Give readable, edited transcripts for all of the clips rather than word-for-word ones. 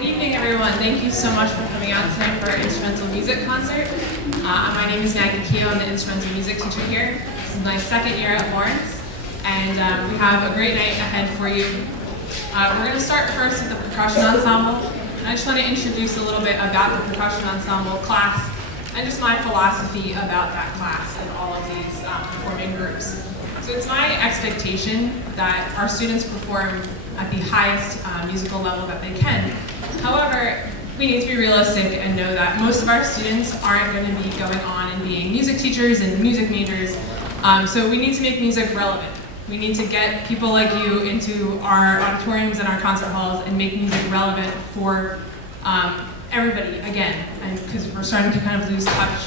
Good evening, everyone. Thank you so much for coming out tonight for our instrumental music concert. My name is Maggie Keogh. I'm the instrumental music teacher here. This is my second year at Lawrence, and we have a great night ahead for you. We're going to start first with the Percussion Ensemble. And I just want to introduce a little bit about the Percussion Ensemble class and just my philosophy about that class and all of these performing groups. So it's my expectation that our students perform at the highest musical level that they can. However, we need to be realistic and know that most of our students aren't going to be going on and being music teachers and music majors. So we need to make music relevant. We need to get people like you into our auditoriums and our concert halls and make music relevant for everybody again, and because we're starting to kind of lose touch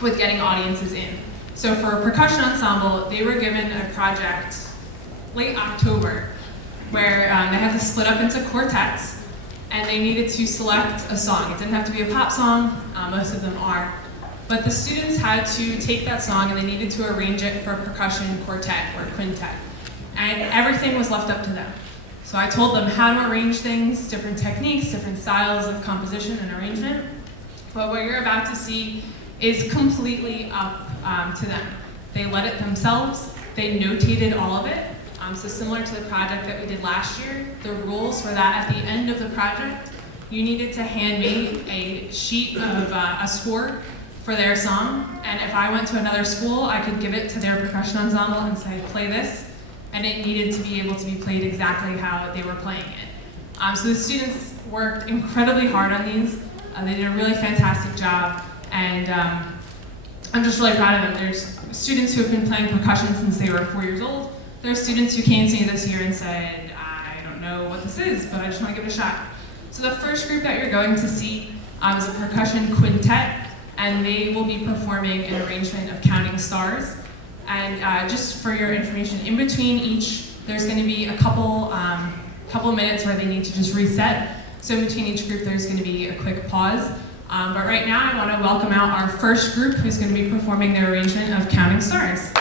with getting audiences in. So for Percussion Ensemble, they were given a project late October where they had to split up into quartets and they needed to select a song. It didn't have to be a pop song, most of them are. But the students had to take that song and they needed to arrange it for a percussion quartet or quintet. And everything was left up to them. So I told them how to arrange things, different techniques, different styles of composition and arrangement. But what you're about to see is completely up to them. They led it themselves. They notated all of it. So similar to the project that we did last year, the rules were that at the end of the project, you needed to hand me a sheet of a score for their song, and if I went to another school, I could give it to their percussion ensemble and say, play this, and it needed to be able to be played exactly how they were playing it. So the students worked incredibly hard on these. They did a really fantastic job, and I'm just really proud of them. There's students who have been playing percussion since they were 4 years old. There's students who came to me this year and said, I don't know what this is, but I just want to give it a shot. So the first group that you're going to see is a percussion quintet, and they will be performing an arrangement of Counting Stars. And just for your information, in between each, there's going to be a couple minutes where they need to just reset. So in between each group, there's going to be a quick pause. But right now, I want to welcome out our first group who's going to be performing their arrangement of Counting Stars.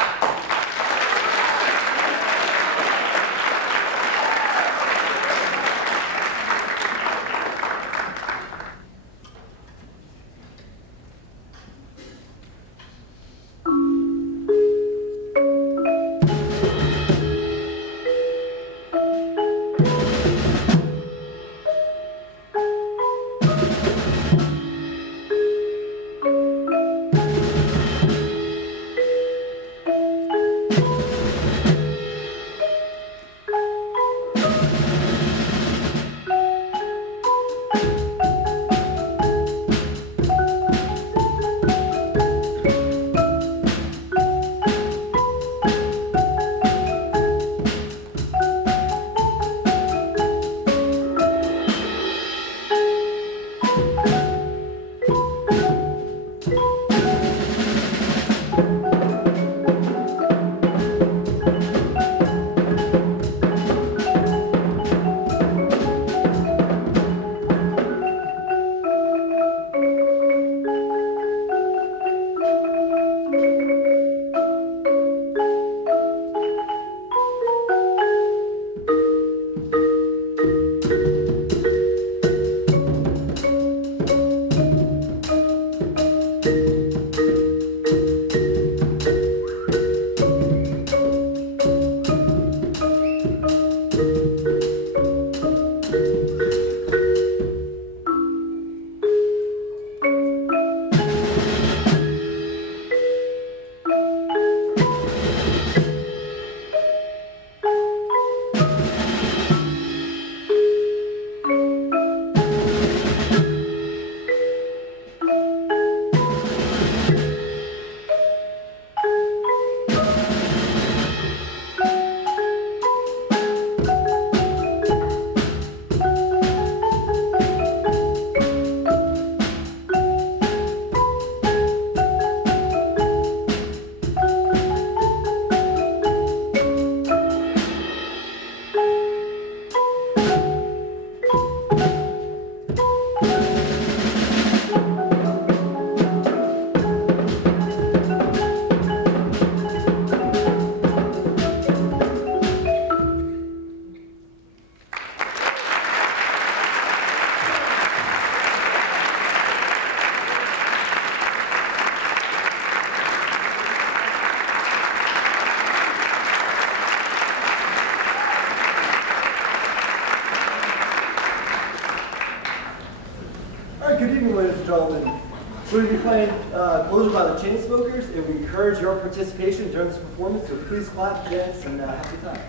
So we'll be playing Closure by the Chainsmokers, and we encourage your participation during this performance, so please clap, dance, and have a good time.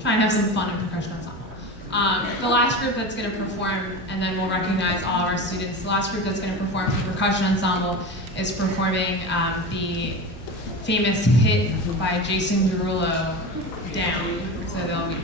Try and have some fun in Percussion Ensemble. The last group that's going to perform, and then we'll recognize all of our students, the last group that's going to perform for Percussion Ensemble is performing the famous hit by Jason Derulo, Down. So they'll be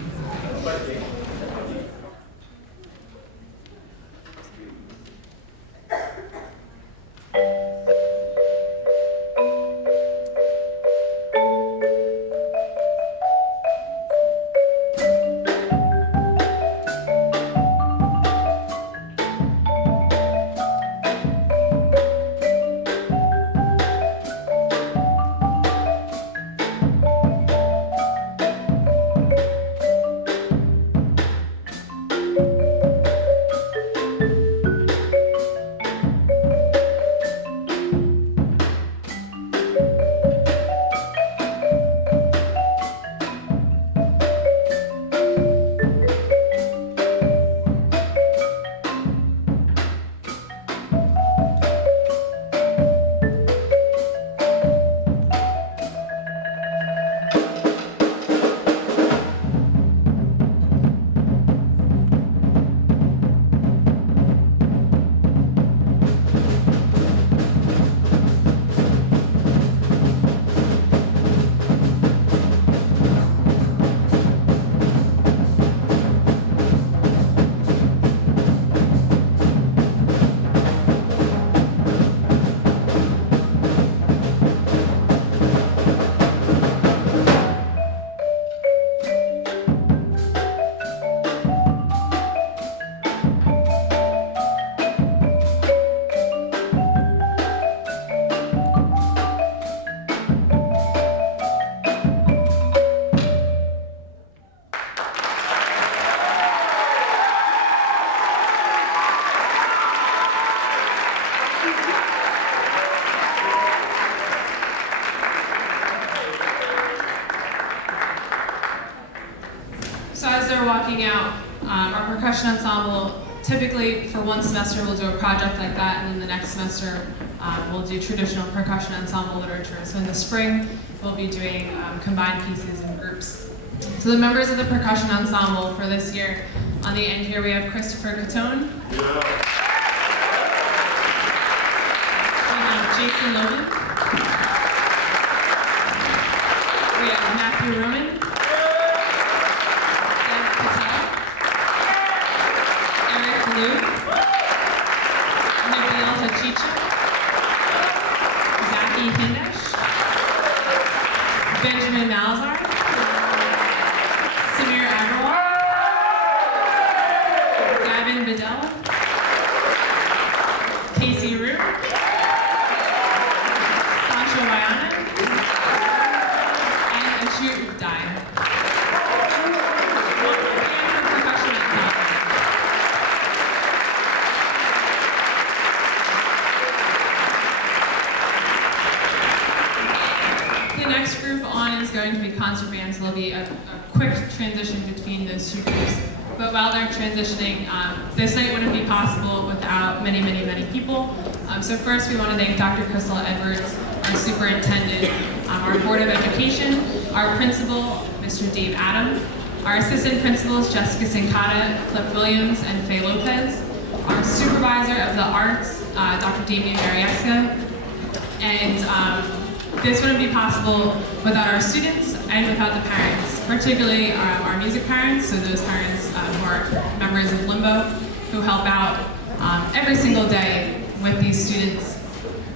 percussion ensemble, typically for one semester we'll do a project like that, and then the next semester we'll do traditional percussion ensemble literature. So in the spring, we'll be doing combined pieces and groups. So the members of the percussion ensemble for this year, on the end here we have Christopher Catone. We have Jason Loman. We have Matthew Roman. Dev Patel. Eric Liu. Nabil Hachicha. Zaki Hindesh. Benjamin Malzar. Samir Agarwal. Gavin Bedell. Casey Root. Sasha Wayana. And Ashut Uday. Percussion ensemble. The next group on is going to be concert bands. There'll be a quick transition between those two groups. But while they're transitioning, this night wouldn't be possible without many, many, many people. So first we want to thank Dr. Crystal Edwards, our superintendent, our Board of Education, our principal, Mr. Dave Adam, our assistant principals, Jessica Sincata, Cliff Williams, and Faye Lopez, our supervisor of the arts, Dr. Damian Marieska, and this wouldn't be possible without our students and without the parents, particularly our music parents, so those parents who are members of Limbo, who help out every single day with these students.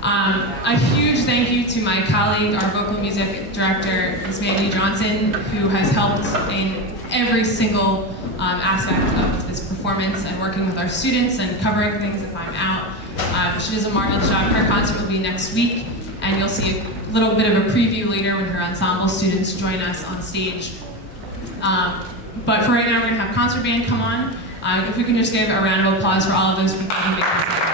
A huge thank you to my colleague, our vocal music director, Ms. Mandy Johnson, who has helped in every single aspect of this performance and working with our students and covering things if I'm out. She does a marvelous job. Her concert will be next week, and you'll see a little bit of a preview later when her ensemble students join us on stage. But for right now, we're going to have concert band come on. If we can just give a round of applause for all of those people who make this happen.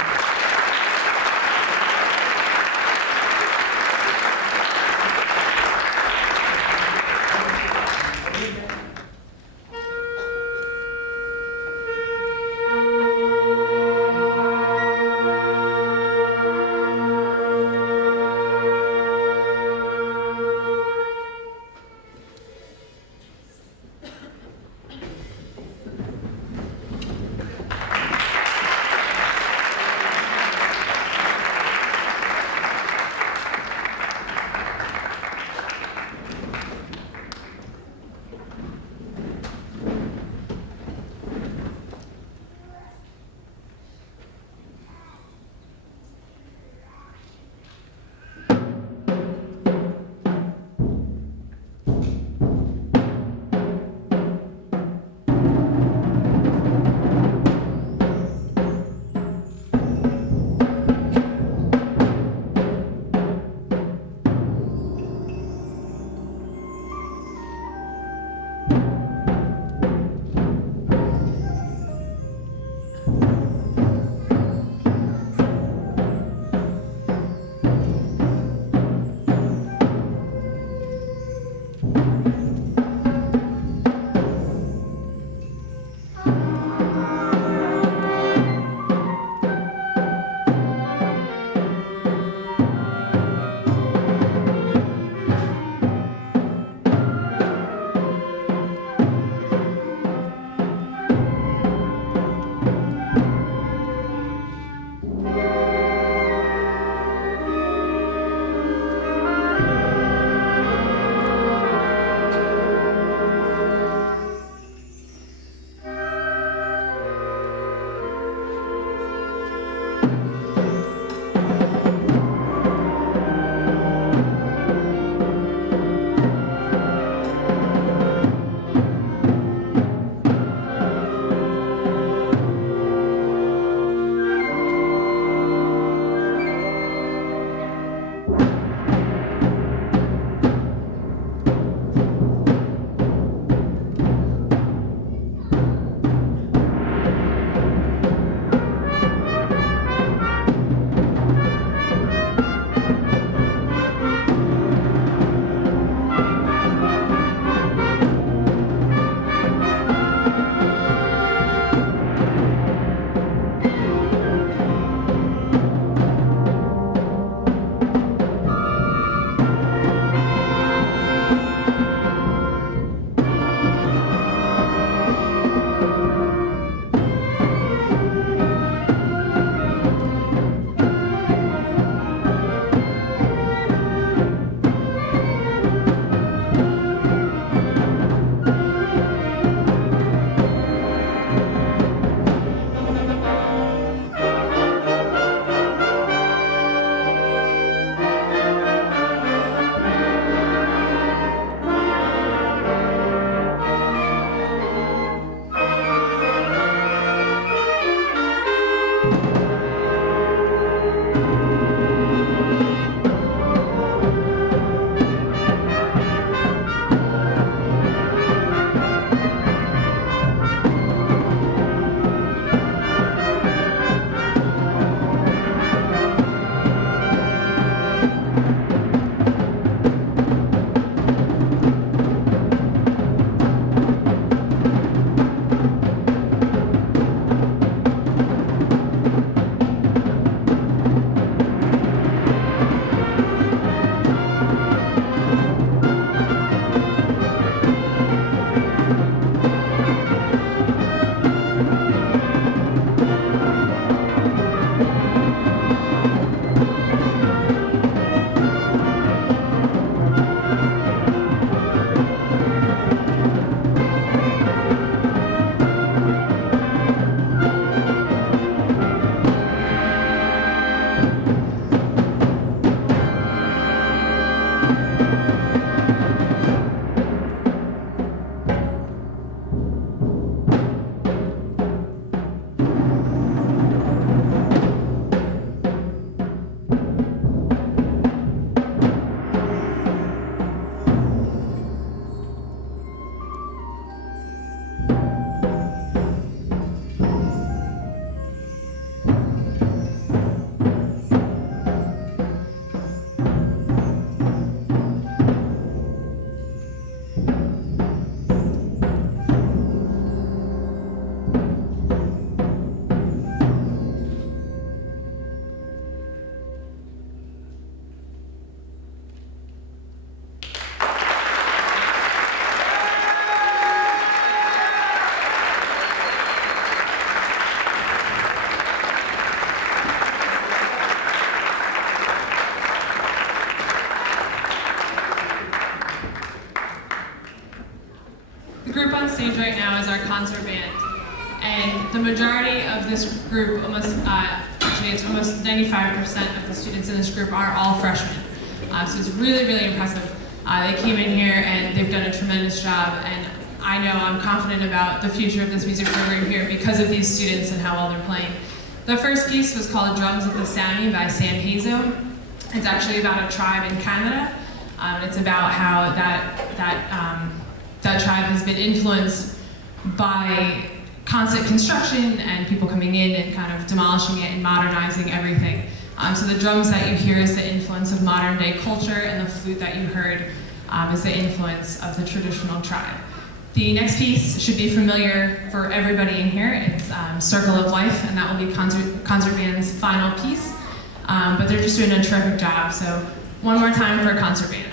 concert band. And the majority of this group, actually it's almost 95% of the students in this group are all freshmen. So it's really, really impressive. They came in here and they've done a tremendous job, and I know I'm confident about the future of this music program here because of these students and how well they're playing. The first piece was called Drums of the Sami by Sam Hazo. It's actually about a tribe in Canada. It's about how that tribe has been influenced by constant construction and people coming in and kind of demolishing it and modernizing everything. So the drums that you hear is the influence of modern day culture, and the flute that you heard is the influence of the traditional tribe. The next piece should be familiar for everybody in here. It's Circle of Life, and that will be concert band's final piece. But they're just doing a terrific job. So one more time for concert band.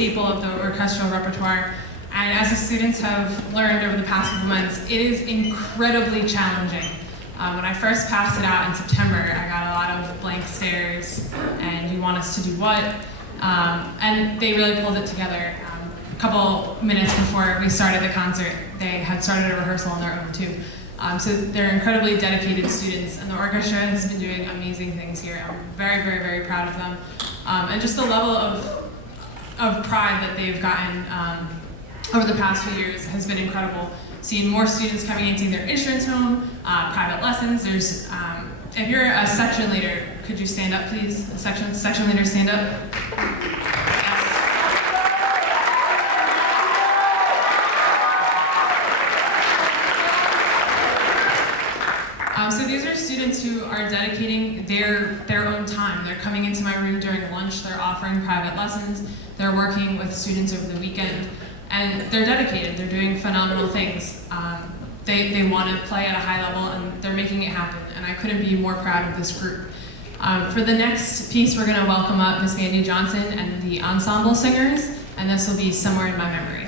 staple of the orchestral repertoire. And as the students have learned over the past couple months, it is incredibly challenging. When I first passed it out in September, I got a lot of blank stares, and you want us to do what? And they really pulled it together. A couple minutes before we started the concert, they had started a rehearsal on their own too. So they're incredibly dedicated students, and the orchestra has been doing amazing things here. I'm very, very, very proud of them. And just the level of pride that they've gotten over the past few years has been incredible. Seeing more students coming in, taking their instruments home, private lessons. There's, if you're a section leader, could you stand up, please? Section leader, stand up. So these are students who are dedicating their own time. They're coming into my room during lunch, they're offering private lessons, they're working with students over the weekend, and they're dedicated, they're doing phenomenal things. They want to play at a high level, and they're making it happen, and I couldn't be more proud of this group. For the next piece, we're going to welcome up Miss Mandy Johnson and the Ensemble singers, and this will be Somewhere in My Memory.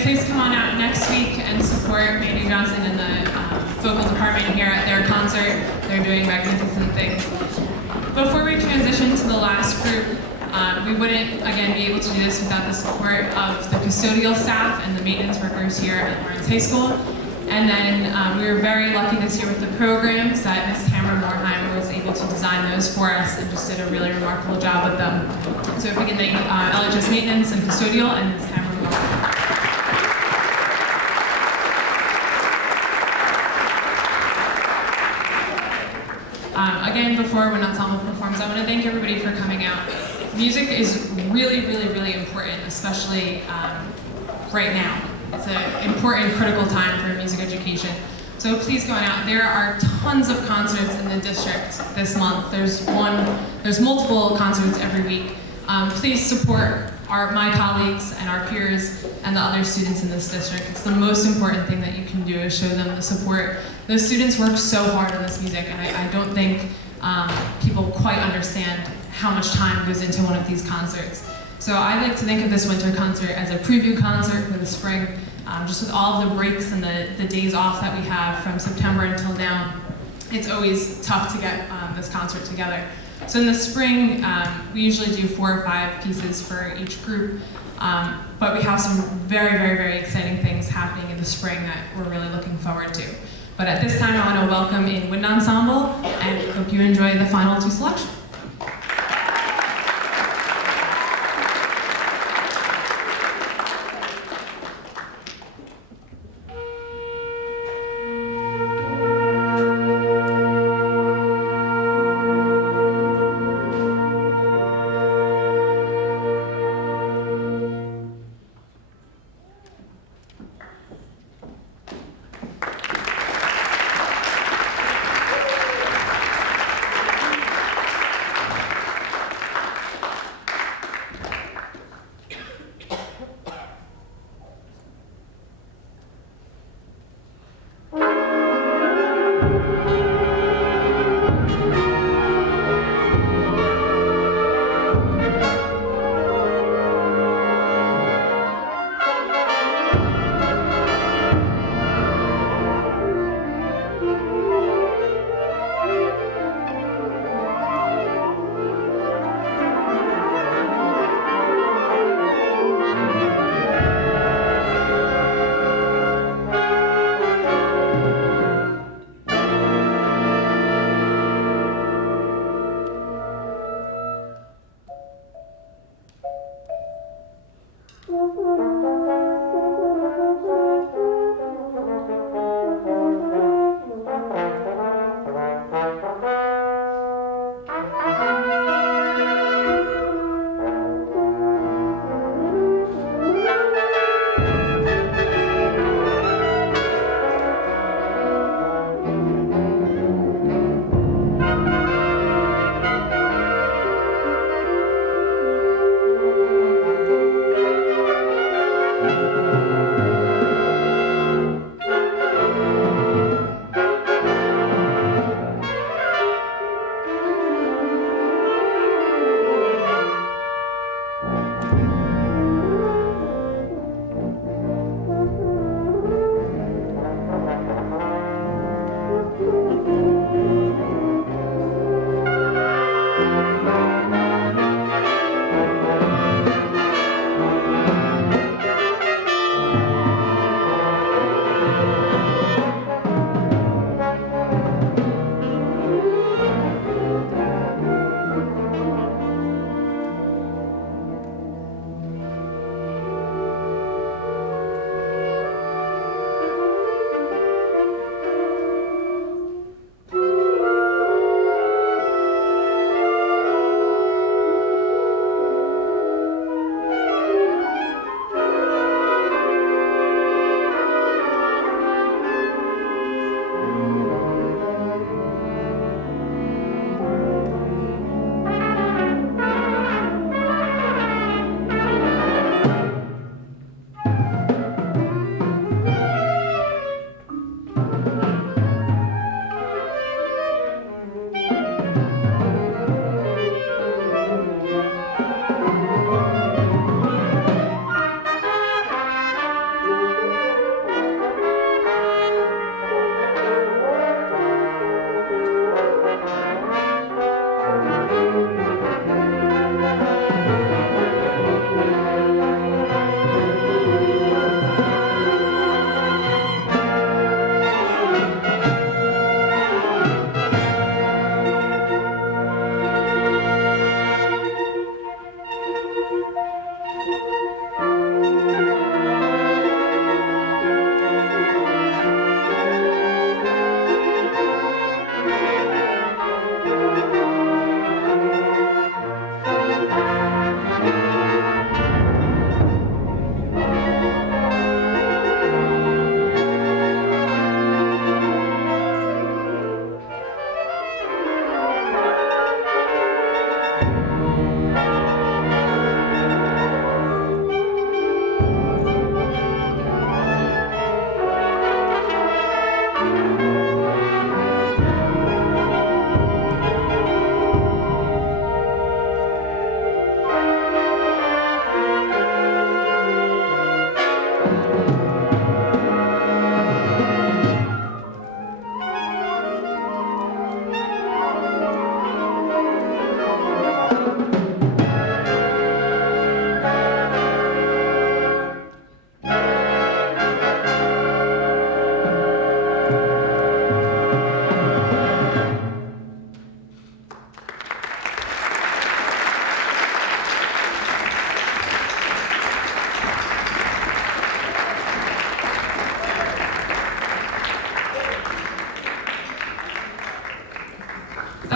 Please come on out next week and support Mandy Johnson and the vocal department here at their concert. They're doing magnificent things. Before we transition to the last group, we wouldn't, again, be able to do this without the support of the custodial staff and the maintenance workers here at Lawrence High School. And then we were very lucky this year with the programs that Ms. Tamara Morheimer was able to design those for us and just did a really remarkable job with them. So if we can thank LHS Maintenance and Custodial and Ms. Tamara Morheimer. before when Ensemble performs, I want to thank everybody for coming out. Music is really, really, really important, especially right now. It's an important, critical time for music education. So please go on out. There are tons of concerts in the district this month. There's multiple concerts every week. Please support my colleagues and our peers and the other students in this district. It's the most important thing that you can do is show them the support. Those students work so hard on this music, and I don't think people quite understand how much time goes into one of these concerts. So I like to think of this winter concert as a preview concert for the spring, just with all of the breaks and the days off that we have from September until now. It's always tough to get this concert together. So in the spring, we usually do 4 or 5 pieces for each group, but we have some very, very, very exciting things happening in the spring that we're really looking forward to. But at this time, I want to welcome in Wind Ensemble, and hope you enjoy the final 2 selections.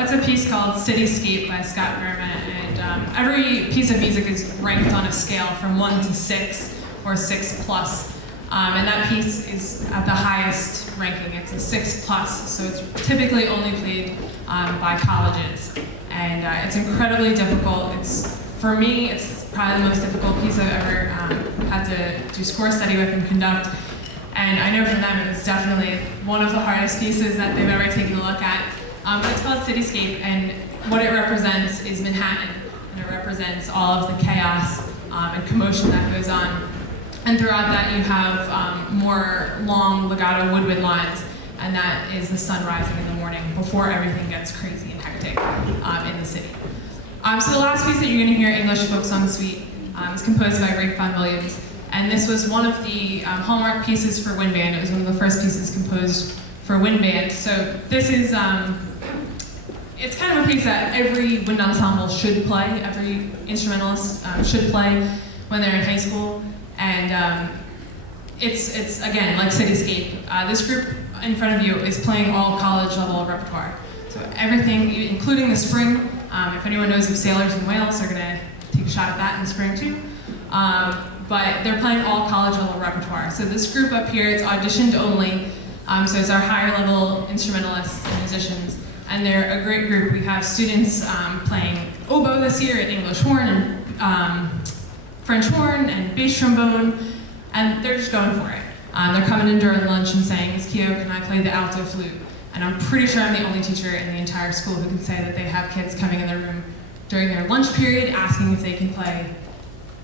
that's a piece called Cityscape by Scott Burma, and every piece of music is ranked on a scale from 1 to 6 or 6 plus. And that piece is at the highest ranking. It's a 6 plus, so it's typically only played by colleges. And it's incredibly difficult. For me, it's probably the most difficult piece I've ever had to do score study with and conduct. And I know for them it was definitely one of the hardest pieces that they've ever taken a look at. But it's called Cityscape, and what it represents is Manhattan. And it represents all of the chaos and commotion that goes on. And throughout that you have more long legato woodwind lines, and that is the sun rising in the morning before everything gets crazy and hectic in the city. So the last piece that you're going to hear, English Folk Song Suite, is composed by Ralph Vaughan Williams. And this was one of the hallmark pieces for wind band. It was one of the first pieces composed for wind band. So this is, it's kind of a piece that every wind ensemble should play, every instrumentalist should play when they're in high school. And it's again, like Cityscape. This group in front of you is playing all college level repertoire. So everything, including the spring. If anyone knows of Sailors in Wales, they're gonna take a shot at that in the spring too. But they're playing all college level repertoire. So this group up here, it's auditioned only. So it's our higher level instrumentalists and musicians. And they're a great group. We have students playing oboe this year and English horn and French horn and bass trombone, and they're just going for it. They're coming in during lunch and saying, "Ms. Keogh, can I play the alto flute?" And I'm pretty sure I'm the only teacher in the entire school who can say that they have kids coming in their room during their lunch period asking if they can play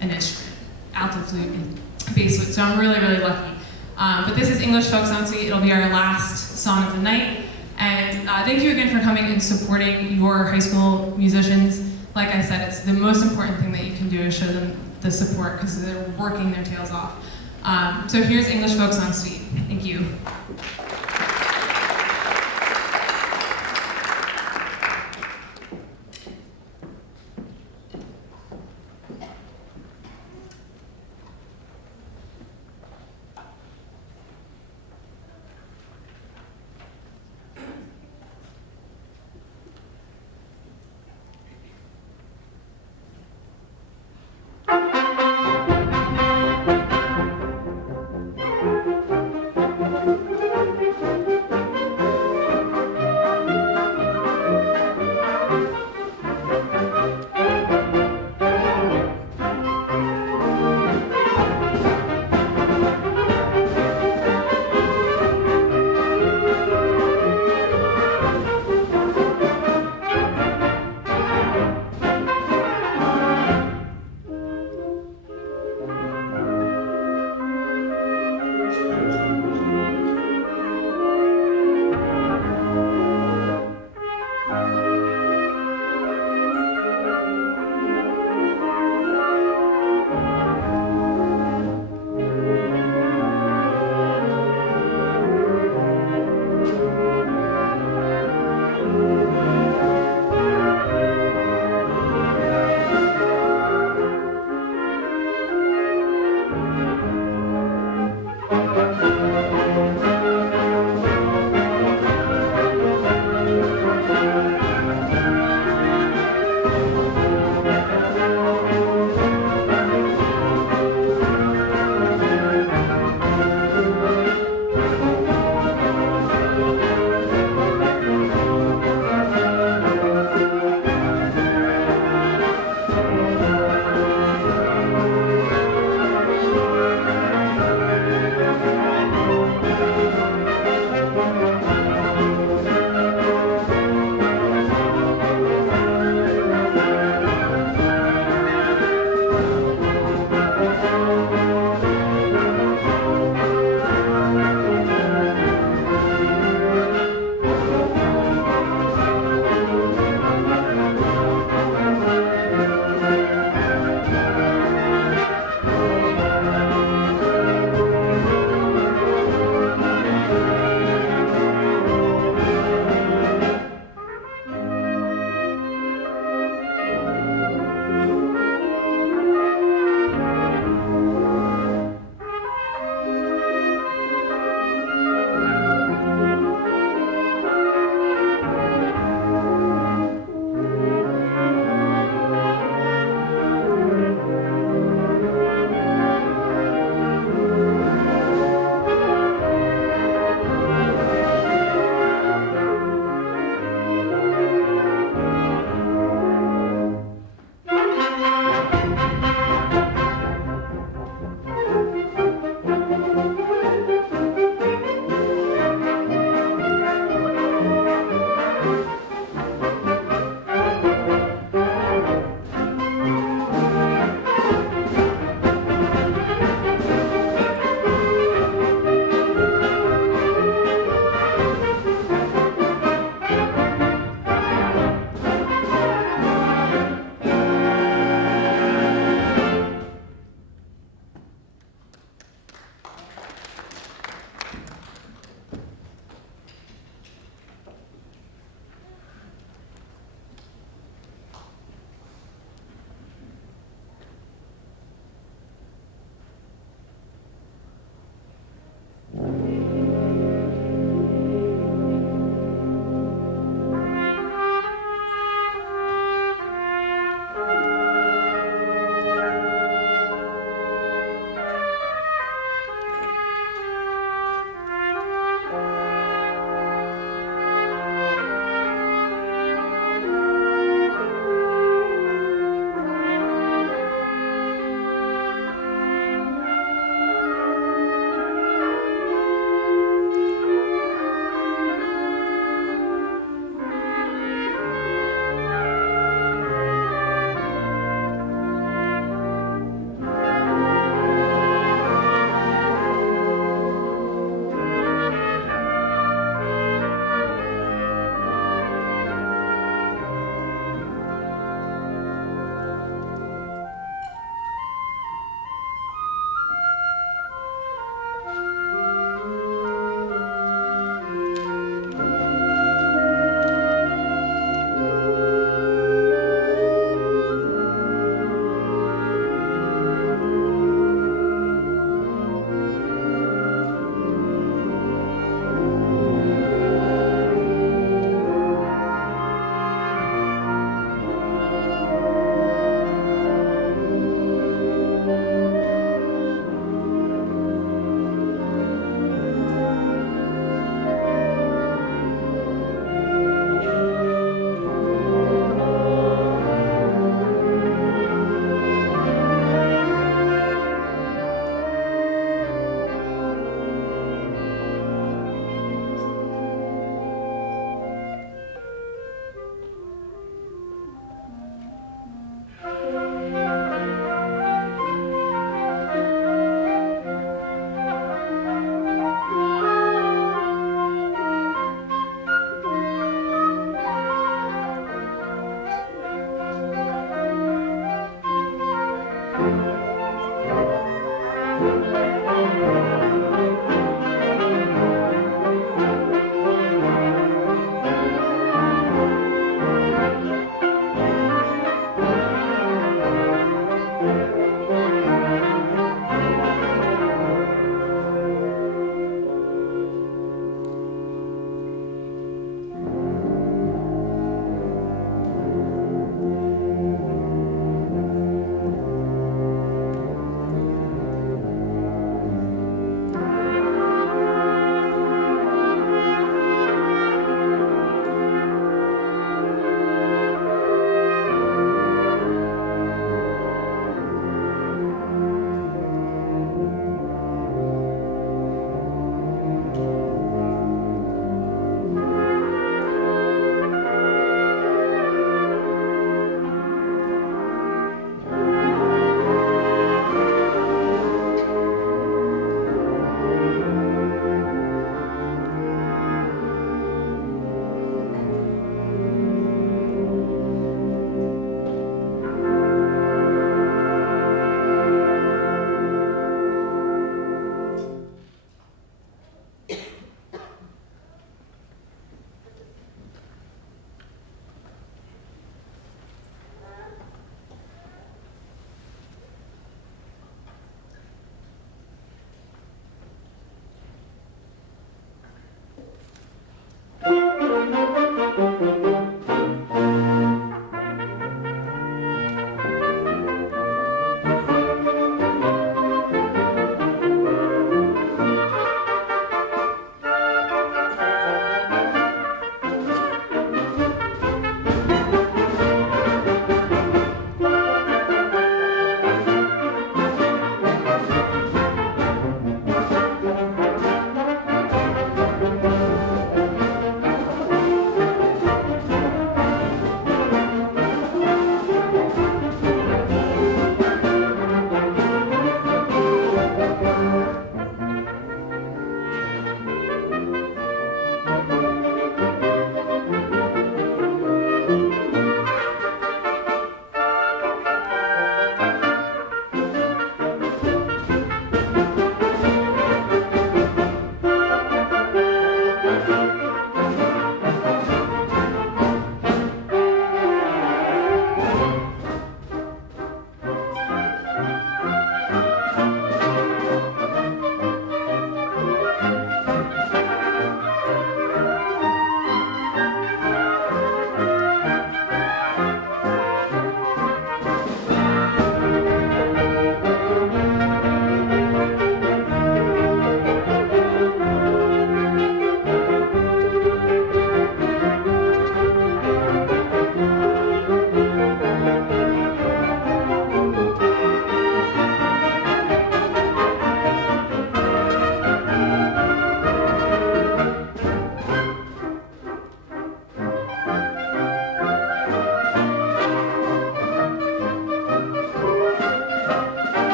an instrument, alto flute and bass flute. So I'm really, really lucky. But this is English Folk Song Suite. It'll be our last song of the night. And thank you again for coming and supporting your high school musicians. Like I said, it's the most important thing that you can do is show them the support because they're working their tails off. So here's English Folk Song Suite. Thank you.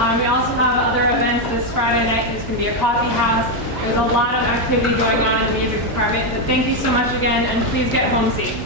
We also have other events this Friday night. There's going to be a coffee house. There's a lot of activity going on in the music department. But thank you so much again, and please get home safe.